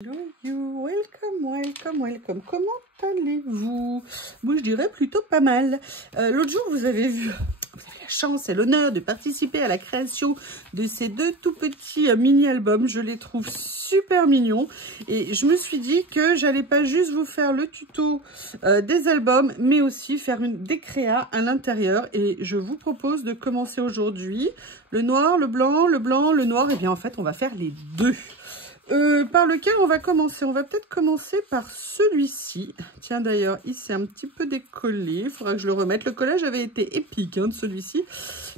Hello you, welcome, welcome, welcome. Comment allez-vous? Moi je dirais plutôt pas mal. L'autre jour vous avez vu, vous avez la chance et l'honneur de participer à la création de ces deux tout petits mini-albums. Je les trouve super mignons et je me suis dit que j'allais pas juste vous faire le tuto des albums, mais aussi faire des créas à l'intérieur. Et je vous propose de commencer aujourd'hui le noir, le blanc, le noir. Et bien en fait on va faire les deux. Par lequel on va commencer? On va peut-être commencer par celui-ci. Tiens, d'ailleurs, il s'est un petit peu décollé. Il faudra que je le remette. Le collage avait été épique de celui-ci.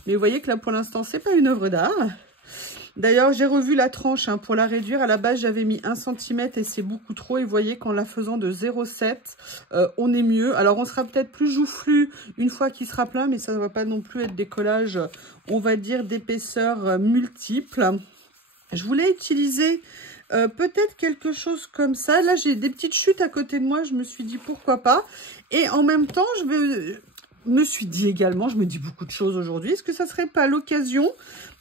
Mais vous voyez que là, pour l'instant, c'est pas une œuvre d'art. D'ailleurs, j'ai revu la tranche pour la réduire. À la base, j'avais mis 1 cm et c'est beaucoup trop. Et vous voyez qu'en la faisant de 0,7, on est mieux. Alors, on sera peut-être plus joufflu une fois qu'il sera plein, mais ça ne va pas non plus être des collages, on va dire, d'épaisseur multiples. Je voulais utiliser peut-être quelque chose comme ça. Là, j'ai des petites chutes à côté de moi. Je me suis dit pourquoi pas. Et en même temps, me suis dit également, je me dis beaucoup de choses aujourd'hui. Est-ce que ça serait pas l'occasion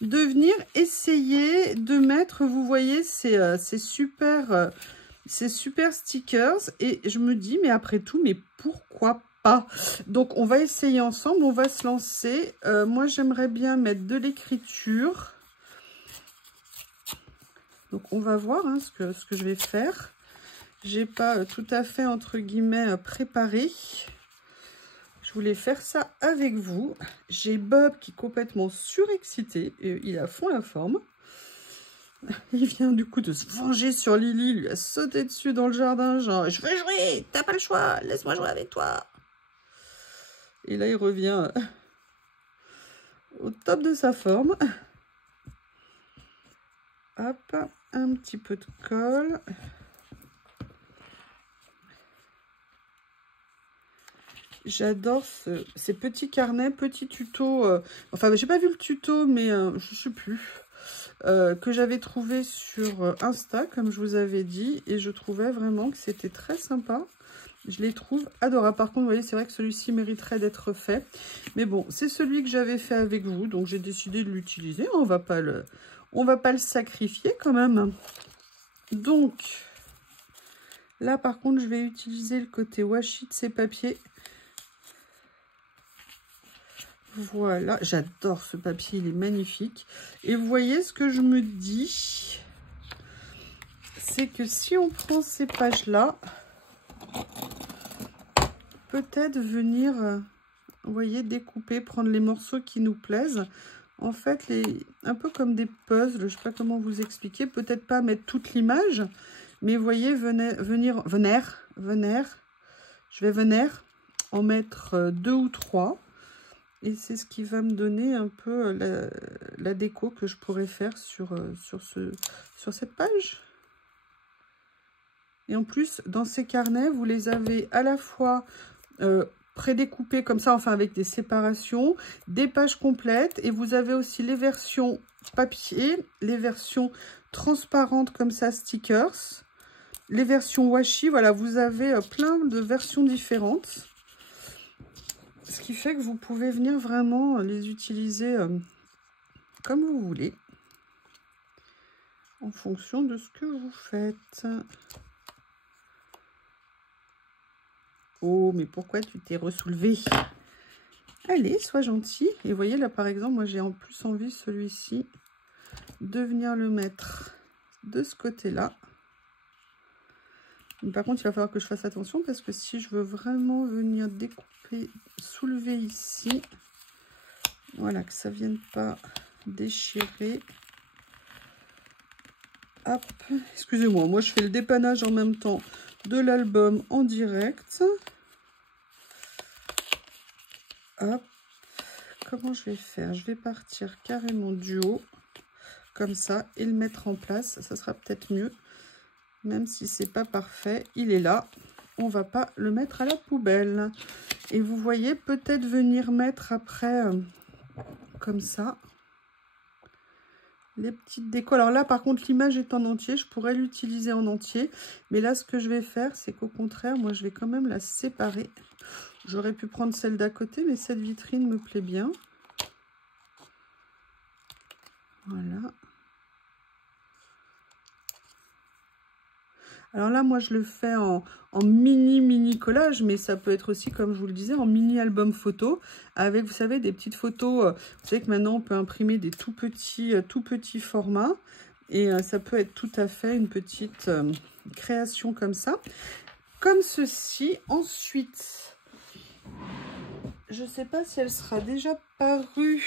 de venir essayer de mettre, vous voyez, ces super stickers. Et je me dis, mais après tout, mais pourquoi pas? Donc, on va essayer ensemble. On va se lancer. Moi, j'aimerais bien mettre de l'écriture. Donc, on va voir ce que je vais faire. J'ai pas tout à fait, entre guillemets, préparé. Je voulais faire ça avec vous. J'ai Bob qui est complètement surexcité. Et il est à fond la forme. Il vient du coup de se venger sur Lily. Il lui a sauté dessus dans le jardin. Genre, je veux jouer, t'as pas le choix. Laisse-moi jouer avec toi. Et là, il revient au top de sa forme. Hop, un petit peu de colle. J'adore ces petits carnets, petits tutos. Enfin, j'ai pas vu le tuto, mais je sais plus. Que j'avais trouvé sur Insta, comme je vous avais dit. Et je trouvais vraiment que c'était très sympa. Je les trouve adorables. Par contre, vous voyez, c'est vrai que celui-ci mériterait d'être fait. Mais bon, c'est celui que j'avais fait avec vous. Donc, j'ai décidé de l'utiliser. On va pas le sacrifier quand même. Donc, là, par contre, je vais utiliser le côté washi de ces papiers. Voilà, j'adore ce papier, il est magnifique. Et vous voyez, ce que je me dis, c'est que si on prend ces pages-là, peut-être venir, vous voyez, découper, prendre les morceaux qui nous plaisent. En fait, un peu comme des puzzles, je ne sais pas comment vous expliquer. Peut-être pas mettre toute l'image, mais vous voyez, je vais venir en mettre 2 ou 3. Et c'est ce qui va me donner un peu la déco que je pourrais faire sur cette page. Et en plus, dans ces carnets, vous les avez à la fois prédécoupés comme ça, enfin avec des séparations, des pages complètes. Et vous avez aussi les versions papier, les versions transparentes comme ça, stickers, les versions washi. Voilà, vous avez plein de versions différentes. Ce qui fait que vous pouvez venir vraiment les utiliser comme vous voulez, en fonction de ce que vous faites. Oh, mais pourquoi tu t'es ressoulevé? Allez, sois gentil. Et vous voyez, là, par exemple, moi, j'ai en plus envie, celui-ci, de venir le mettre de ce côté-là. Par contre, il va falloir que je fasse attention, parce que si je veux vraiment venir découper, soulever ici, voilà, que ça ne vienne pas déchirer. Hop, excusez-moi, moi je fais le dépannage en même temps de l'album en direct. Hop, comment je vais faire? Je vais partir carrément du haut, comme ça, et le mettre en place. Ça sera peut-être mieux, même si c'est pas parfait. Il est là, on va pas le mettre à la poubelle. Et vous voyez, peut-être venir mettre après, comme ça, les petites décos. Alors là, par contre, l'image est en entier. Je pourrais l'utiliser en entier. Mais là, ce que je vais faire, c'est qu'au contraire, moi, je vais quand même la séparer. J'aurais pu prendre celle d'à côté, mais cette vitrine me plaît bien. Voilà. Alors là, moi, je le fais en mini collage, mais ça peut être aussi, comme je vous le disais, en mini album photo, avec, vous savez, des petites photos. Vous savez que maintenant, on peut imprimer des tout petits formats, et ça peut être tout à fait une petite création comme ça, comme ceci. Ensuite, je ne sais pas si elle sera déjà parue.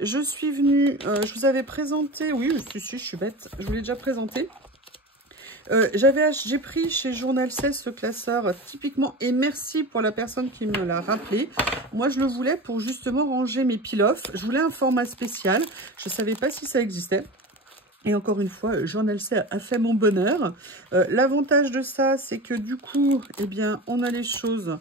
Je suis venue, je vous avais présenté, oui, je suis bête, je vous l'ai déjà présenté. J'ai pris chez Journal 16 ce classeur typiquement, et merci pour la personne qui me l'a rappelé. Moi, je le voulais pour justement ranger mes peel-off. Je voulais un format spécial. Je ne savais pas si ça existait. Et encore une fois, Journal 16 a fait mon bonheur. L'avantage de ça, c'est que du coup, eh bien, on a les choses...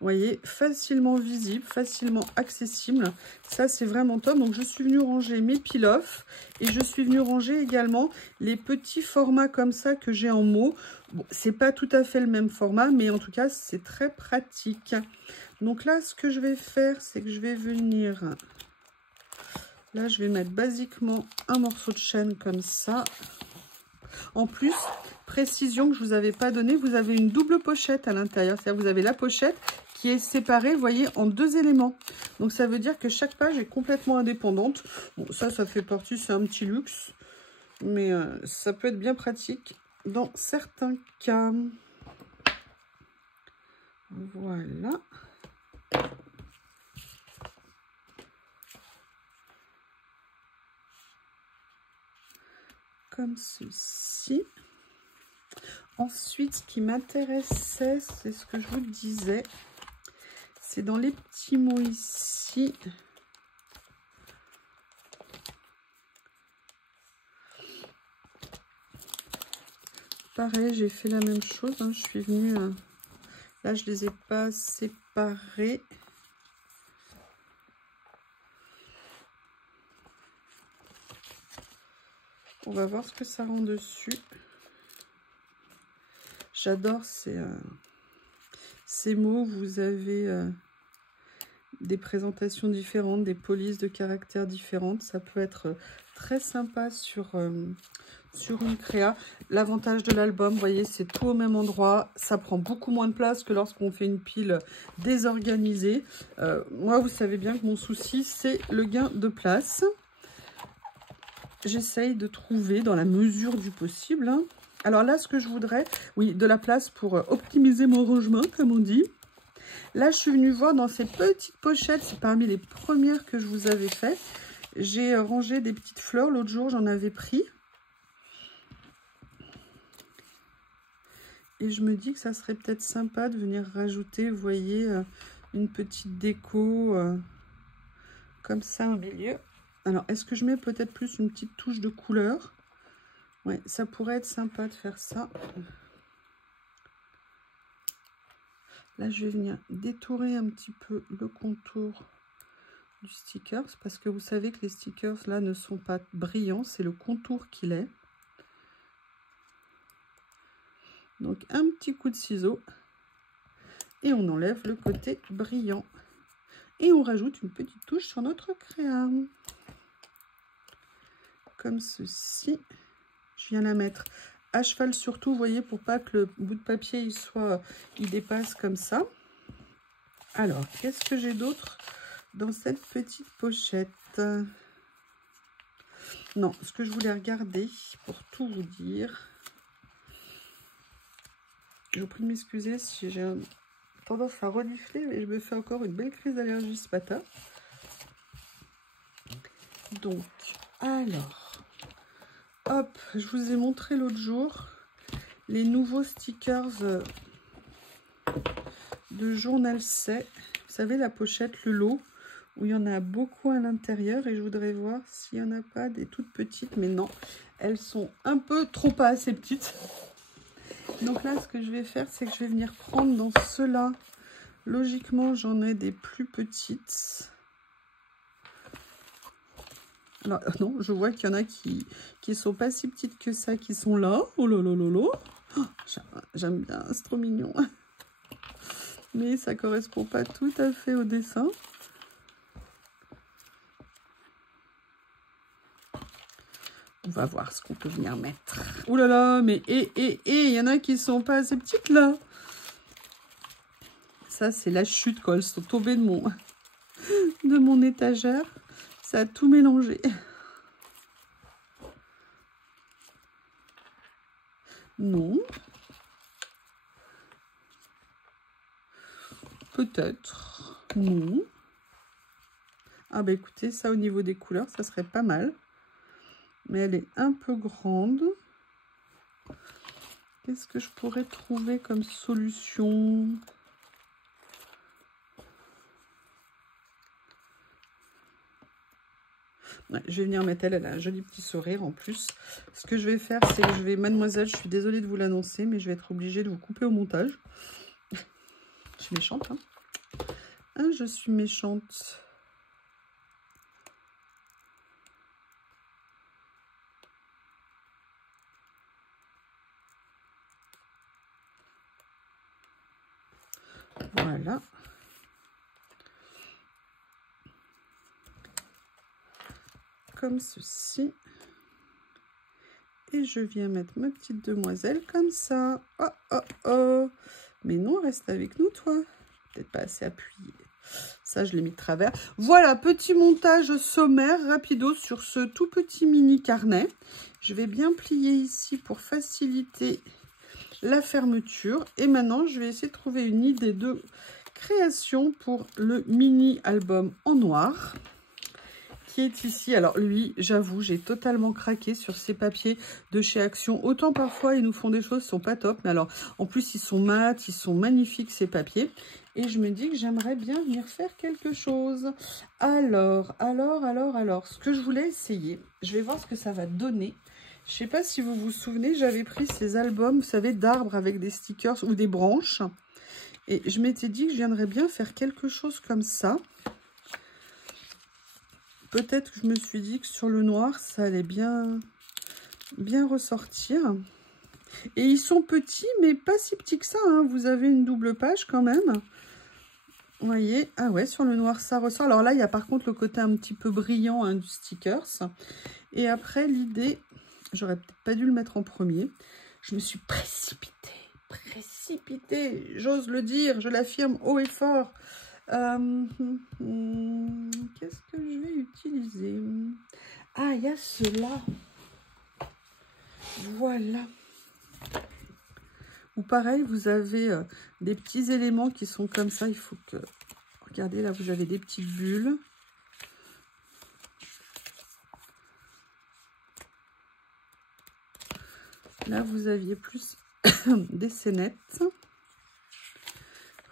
Vous voyez, facilement visible, facilement accessible. Ça, c'est vraiment top. Donc, je suis venue ranger mes peel-off et je suis venue ranger également les petits formats comme ça que j'ai en mots. Bon, c'est pas tout à fait le même format, mais en tout cas, c'est très pratique. Donc là, ce que je vais faire, c'est que je vais venir... Là, je vais mettre basiquement un morceau de chaîne comme ça. En plus, précision que je ne vous avais pas donnée, vous avez une double pochette à l'intérieur. C'est-à-dire vous avez la pochette qui est séparée, vous voyez, en 2 éléments. Donc, ça veut dire que chaque page est complètement indépendante. Bon, ça fait partie, c'est un petit luxe. Mais ça peut être bien pratique dans certains cas. Voilà. Comme ceci. Ensuite, ce qui m'intéressait, c'est ce que je vous disais. C'est dans les petits mots ici. Pareil, j'ai fait la même chose. Hein. Je suis venue... là, je les ai pas séparés. On va voir ce que ça rend dessus. J'adore ces mots. Vous avez des présentations différentes, des polices de caractères différentes. Ça peut être très sympa sur une créa. L'avantage de l'album, vous voyez, c'est tout au même endroit. Ça prend beaucoup moins de place que lorsqu'on fait une pile désorganisée. Moi, vous savez bien que mon souci, c'est le gain de place. J'essaye de trouver dans la mesure du possible. Hein. Alors là, ce que je voudrais, oui, de la place pour optimiser mon rangement, comme on dit. Là, je suis venue voir dans ces petites pochettes, c'est parmi les premières que je vous avais fait. J'ai rangé des petites fleurs. L'autre jour, j'en avais pris. Et je me dis que ça serait peut-être sympa de venir rajouter, vous voyez, une petite déco comme ça au milieu. Alors, est-ce que je mets peut-être plus une petite touche de couleur? Ouais, ça pourrait être sympa de faire ça. Là, je vais venir détourer un petit peu le contour du sticker. Parce que vous savez que les stickers, là, ne sont pas brillants. C'est le contour qui l'est. Donc, un petit coup de ciseau. Et on enlève le côté brillant. Et on rajoute une petite touche sur notre crayon. Comme ceci. Je viens la mettre à cheval surtout, vous voyez, pour pas que le bout de papier il dépasse comme ça. Alors, qu'est-ce que j'ai d'autre dans cette petite pochette? Non, ce que je voulais regarder, pour tout vous dire, je vous prie de m'excuser si j'ai tendance à renifler, mais je me fais encore une belle crise d'allergie ce matin. Donc, alors... Hop, je vous ai montré l'autre jour les nouveaux stickers de Journal 16. Vous savez, la pochette, le lot, où il y en a beaucoup à l'intérieur. Et je voudrais voir s'il n'y en a pas des toutes petites. Mais non, elles sont un peu trop pas assez petites. Donc là, ce que je vais faire, c'est que je vais venir prendre dans ceux-là. Logiquement, j'en ai des plus petites. Alors, non, je vois qu'il y en a qui sont pas si petites que ça, qui sont là. Oh là là là là. Oh, j'aime bien, c'est trop mignon. Mais ça correspond pas tout à fait au dessin. va voir ce qu'on peut venir mettre. Ouh là là, mais il y en a qui sont pas assez petites là. Ça, c'est la chute quand elles sont tombées de mon étagère. Ça a tout mélangé. Non. Peut-être. Non. Ah bah écoutez, ça au niveau des couleurs, ça serait pas mal. Mais elle est un peu grande. Qu'est-ce que je pourrais trouver comme solution? Ouais, je vais venir mettre elle a un joli petit sourire en plus. Ce que je vais faire, c'est que je vais, mademoiselle, je suis désolée de vous l'annoncer, mais je vais être obligée de vous couper au montage. Je suis méchante, hein. Ah, je suis méchante. Voilà. Comme ceci. Et je viens mettre ma petite demoiselle comme ça. Oh, oh, oh. Mais non, reste avec nous, toi. Peut-être pas assez appuyé. Ça, je l'ai mis de travers. Voilà, petit montage sommaire, rapido, sur ce tout petit mini carnet. Je vais bien plier ici pour faciliter la fermeture. Et maintenant, je vais essayer de trouver une idée de création pour le mini album en noir qui est ici. Alors lui, j'avoue, j'ai totalement craqué sur ces papiers de chez Action. Autant parfois, ils nous font des choses qui sont pas top, mais alors, en plus, ils sont mat, ils sont magnifiques, ces papiers. Et je me dis que j'aimerais bien venir faire quelque chose. Alors, ce que je voulais essayer, je vais voir ce que ça va donner. Je sais pas si vous vous souvenez, j'avais pris ces albums, vous savez, d'arbres avec des stickers ou des branches. Et je m'étais dit que je viendrais bien faire quelque chose comme ça. Peut-être que je me suis dit que sur le noir, ça allait bien ressortir. Et ils sont petits, mais pas si petits que ça, hein. Vous avez une double page quand même. Vous voyez, ah ouais, sur le noir, ça ressort. Alors là, il y a par contre le côté un petit peu brillant, hein, du stickers. Et après, l'idée, j'aurais peut-être pas dû le mettre en premier. Je me suis précipitée, j'ose le dire, je l'affirme haut et fort. Qu'est-ce que je vais utiliser? Ah, il y a cela. Voilà. Ou pareil, vous avez des petits éléments qui sont comme ça. Il faut que... Regardez, là, vous avez des petites bulles. Là, vous aviez plus des scénettes.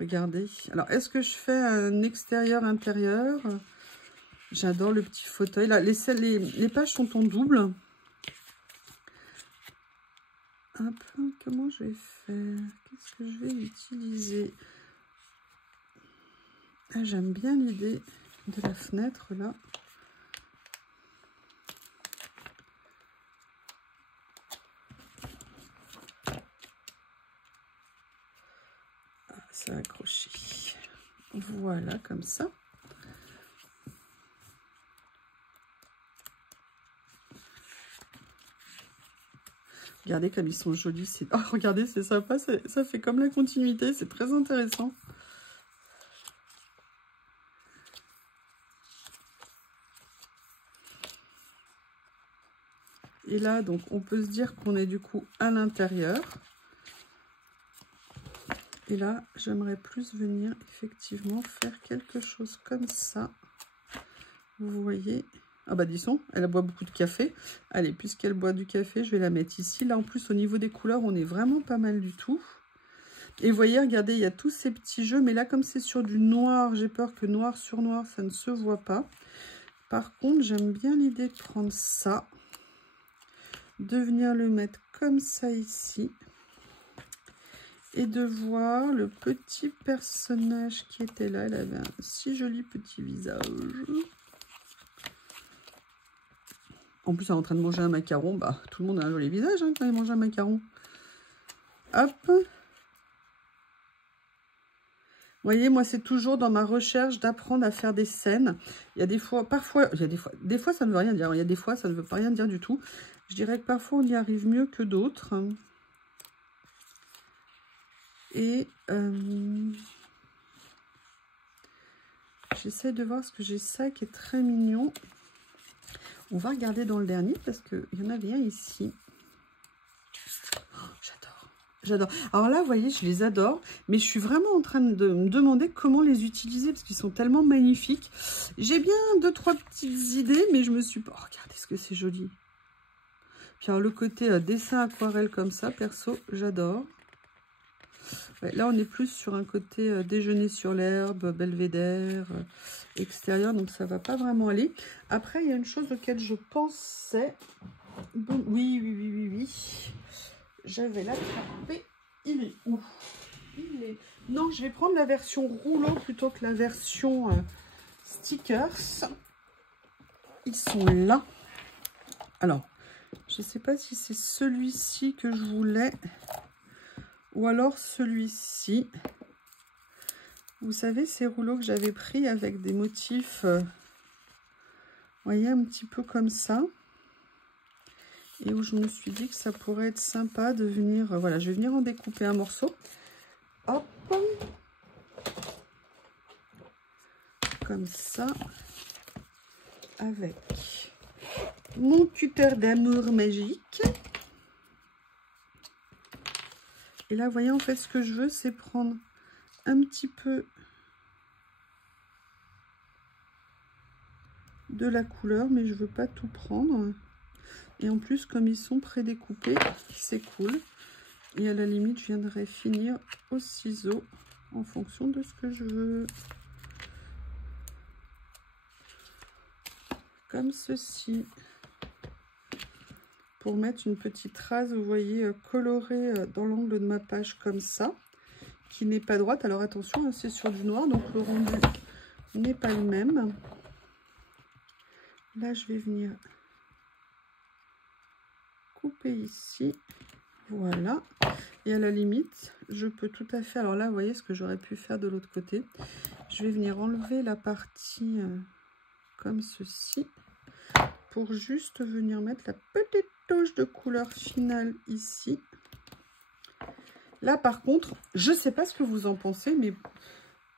Regardez. Alors, est-ce que je fais un extérieur-intérieur? J'adore le petit fauteuil. Là, les pages sont en double. Hop, comment je vais faire? Qu'est-ce que je vais utiliser? Ah, j'aime bien l'idée de la fenêtre, là. Ah, ça va accrocher. Voilà, comme ça. Regardez comme ils sont jolis. Oh, regardez, c'est sympa. Ça fait comme la continuité. C'est très intéressant. Et là, donc, on peut se dire qu'on est du coup à l'intérieur. Et là, j'aimerais plus venir effectivement faire quelque chose comme ça. Vous voyez. Ah bah disons, elle boit beaucoup de café. Allez, puisqu'elle boit du café, je vais la mettre ici. Là, en plus, au niveau des couleurs, on est vraiment pas mal du tout. Et vous voyez, regardez, il y a tous ces petits jeux. Mais là, comme c'est sur du noir, j'ai peur que noir sur noir, ça ne se voit pas. Par contre, j'aime bien l'idée de prendre ça. De venir le mettre comme ça ici. Et de voir le petit personnage qui était là. Elle avait un si joli petit visage. En plus, elle est en train de manger un macaron. Bah, tout le monde a un joli visage, hein, quand il mange un macaron. Hop. voyez, moi, c'est toujours dans ma recherche d'apprendre à faire des scènes. Il y a des fois, des fois, ça ne veut rien dire. Il y a des fois, ça ne veut pas rien dire du tout. Je dirais que parfois, on y arrive mieux que d'autres. Et j'essaie de voir ce que j'ai ça qui est très mignon. On va regarder dans le dernier parce qu'il y en avait un ici. J'adore. Alors là, vous voyez, je les adore, mais je suis vraiment en train de me demander comment les utiliser parce qu'ils sont tellement magnifiques. J'ai bien 2-3 petites idées, mais je me suis pas... Oh, regardez ce que c'est joli. Puis alors, le côté dessin aquarelle comme ça, perso, j'adore. Ouais, là, on est plus sur un côté déjeuner sur l'herbe, belvédère, extérieur, donc ça va pas vraiment aller. Après, il y a une chose auquel je pensais... Bon, oui. Je vais l'attraper. Il est où? Il est... Non, je vais prendre la version rouleau plutôt que la version stickers. Ils sont là. Alors, je ne sais pas si c'est celui-ci que je voulais ou alors celui-ci. Vous savez, ces rouleaux que j'avais pris avec des motifs, vous voyez, un petit peu comme ça. Et où je me suis dit que ça pourrait être sympa de venir... voilà, je vais venir en découper un morceau. Hop. Comme ça. Avec mon cutter d'amour magique. Et là, vous voyez, en fait, ce que je veux, c'est prendre un petit peu de la couleur, mais je veux pas tout prendre. Et en plus, comme ils sont prédécoupés, c'est cool. Et à la limite, je viendrai finir au ciseau en fonction de ce que je veux. Comme ceci. Pour mettre une petite trace, vous voyez, colorée dans l'angle de ma page comme ça. Qui n'est pas droite. Alors attention, hein, c'est sur du noir, donc le rendu n'est pas le même. Là, je vais venir... couper ici, voilà, et à la limite je peux tout à fait, alors là vous voyez ce que j'aurais pu faire de l'autre côté, je vais venir enlever la partie comme ceci pour juste venir mettre la petite touche de couleur finale ici. Là par contre, je sais pas ce que vous en pensez, mais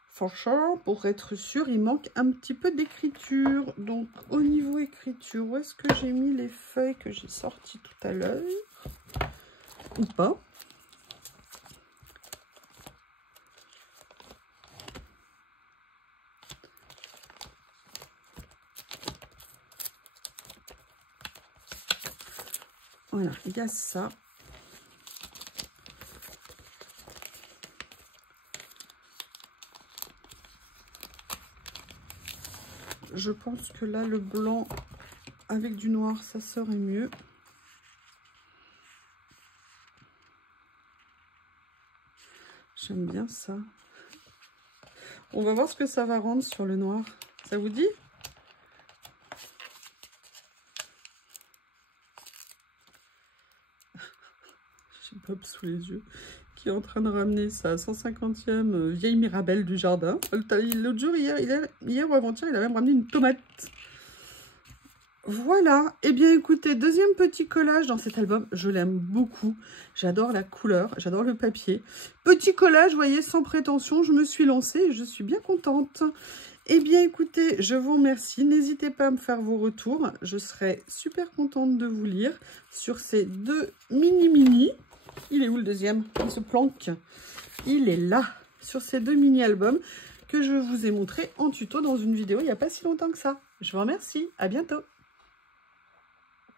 franchement, pour être sûr, il manque un petit peu d'écriture. Donc, au niveau écriture, où est-ce que j'ai mis les feuilles que j'ai sorties tout à l'heure? Ou pas? Voilà, il y a ça. Je pense que là, le blanc avec du noir, ça serait mieux. J'aime bien ça. On va voir ce que ça va rendre sur le noir. Ça vous dit? J'ai Bob sous les yeux qui est en train de ramener sa 150e vieille Mirabelle du jardin. L'autre jour, hier ou avant-hier, il a même ramené une tomate. Voilà, et bien écoutez, deuxième petit collage dans cet album, je l'aime beaucoup, j'adore la couleur, j'adore le papier. Petit collage, vous voyez, sans prétention, je me suis lancée et je suis bien contente. Eh bien écoutez, je vous remercie, n'hésitez pas à me faire vos retours, je serai super contente de vous lire sur ces deux mini. Il est où le deuxième? Il se planque, il est là, sur ces deux mini-albums que je vous ai montré en tuto dans une vidéo il n'y a pas si longtemps que ça. Je vous remercie, à bientôt.